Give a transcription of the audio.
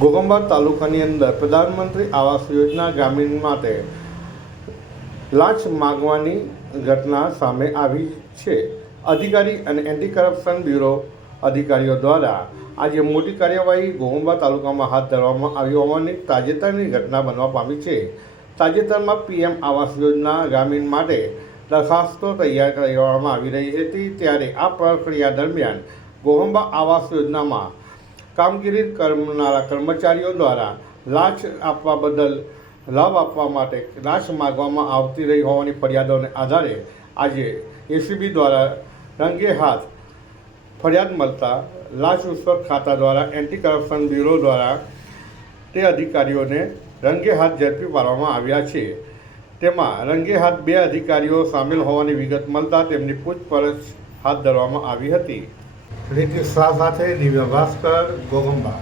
ઘોઘંબા તાલુકાની અંદર પ્રધાનમંત્રી આવાસ યોજના ગ્રામીણ માટે લાંચ માગવાની ઘટના સામે આવી છે. અધિકારી અને એન્ટી કરપ્શન બ્યુરો અધિકારીઓ દ્વારા આજે મોટી કાર્યવાહી ઘોઘંબા તાલુકામાં હાથ ધરવામાં આવી હોવાની તાજેતરની ઘટના બનવા પામી છે. તાજેતરમાં પીએમ આવાસ યોજના ગ્રામીણ માટે દરખાસ્તો તૈયાર કરવામાં આવી રહી હતી, ત્યારે આ પ્રક્રિયા દરમિયાન ઘોઘંબા આવાસ યોજનામાં કામગીરી કરનારા કર્મચારીઓ દ્વારા લાંચ આપવા બદલ લાભ આપવા માટે લાંચ માગવામાં આવતી રહી હોવાની ફરિયાદોને આધારે આજે એસીબી દ્વારા રંગે હાથ ફરિયાદ મળતા લાંચલુચપત ખાતા દ્વારા એન્ટી કરપ્શન બ્યુરો દ્વારા તે અધિકારીઓને રંગે હાથ ઝડપી પાડવામાં આવ્યા છે. તેમાં રંગે હાથ 2 અધિકારીઓ સામેલ હોવાની વિગત મળતા તેમની પૂછપરછ હાથ ધરવામાં આવી હતી. રીતિ શાહ સાથે દિવ્ય ભાસ્કર, ઘોઘંબા.